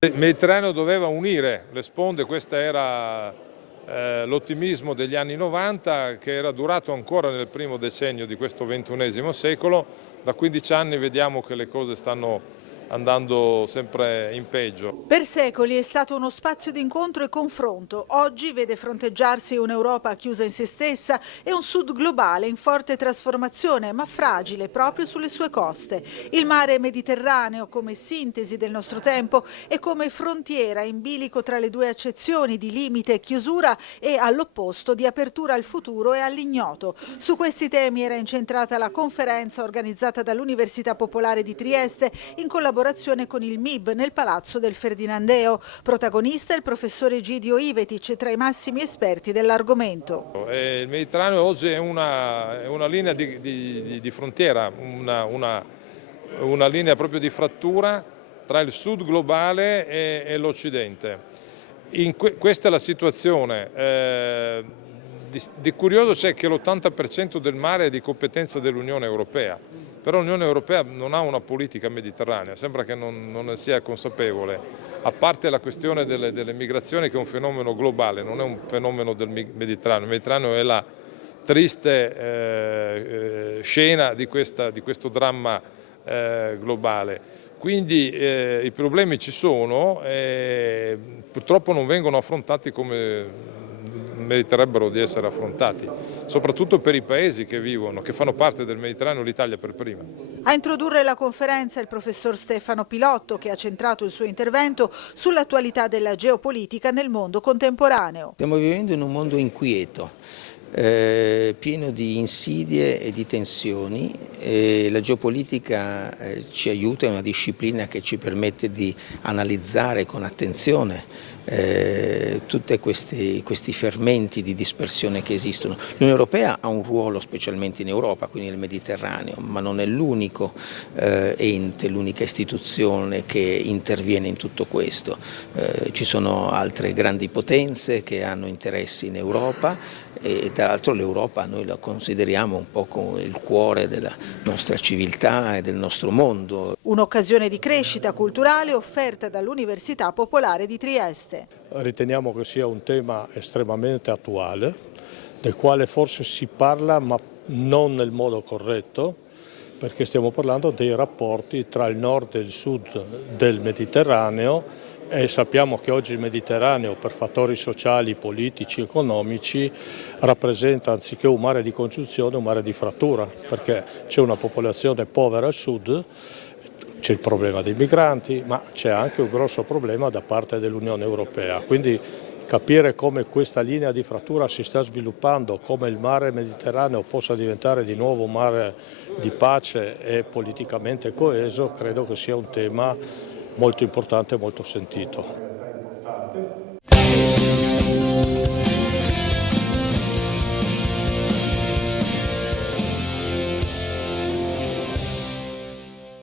Il Mediterraneo doveva unire le sponde, questo era l'ottimismo degli anni 90 che era durato ancora nel primo decennio di questo XXI secolo. Da 15 anni vediamo che le cose stanno andando sempre in peggio. Per secoli è stato uno spazio di incontro e confronto. Oggi vede fronteggiarsi un'Europa chiusa in se stessa e un sud globale in forte trasformazione, ma fragile proprio sulle sue coste. Il mare Mediterraneo come sintesi del nostro tempo e come frontiera in bilico tra le due accezioni di limite e chiusura e all'opposto di apertura al futuro e all'ignoto. Su questi temi era incentrata la conferenza organizzata dall'Università Popolare di Trieste in collaborazione con il MIB nel Palazzo del Ferdinandeo. Protagonista il professore Egidio Ivetic, tra i massimi esperti dell'argomento. Il Mediterraneo oggi è una linea di frontiera, una linea proprio di frattura tra il sud globale e l'Occidente. Questa è la situazione. Di curioso c'è che l'80% del mare è di competenza dell'Unione Europea, però l'Unione Europea non ha una politica mediterranea, sembra che non ne sia consapevole, a parte la questione delle migrazioni che è un fenomeno globale, non è un fenomeno del Mediterraneo. Il Mediterraneo è la triste scena di questo dramma globale. Quindi i problemi ci sono e purtroppo non vengono affrontati come meriterebbero di essere affrontati, soprattutto per i paesi che vivono, che fanno parte del Mediterraneo, l'Italia per prima. A introdurre la conferenza il professor Stefano Pilotto, che ha centrato il suo intervento sull'attualità della geopolitica nel mondo contemporaneo. Stiamo vivendo in un mondo inquieto, pieno di insidie e di tensioni. La geopolitica ci aiuta, è una disciplina che ci permette di analizzare con attenzione tutti questi fermenti di dispersione che esistono. L'Unione Europea ha un ruolo specialmente in Europa, quindi nel Mediterraneo, ma non è l'unico ente, l'unica istituzione che interviene in tutto questo. Ci sono altre grandi potenze che hanno interessi in Europa e tra l'altro l'Europa noi la consideriamo un po' come il cuore della nostra civiltà e del nostro mondo. Un'occasione di crescita culturale offerta dall'Università Popolare di Trieste. Riteniamo che sia un tema estremamente attuale, del quale forse si parla ma non nel modo corretto, perché stiamo parlando dei rapporti tra il nord e il sud del Mediterraneo e sappiamo che oggi il Mediterraneo per fattori sociali, politici, economici rappresenta anziché un mare di congiunzione un mare di frattura, perché c'è una popolazione povera al sud, c'è il problema dei migranti, ma c'è anche un grosso problema da parte dell'Unione Europea. Quindi capire come questa linea di frattura si sta sviluppando, come il mare Mediterraneo possa diventare di nuovo un mare di pace e politicamente coeso, credo che sia un tema molto importante e molto sentito.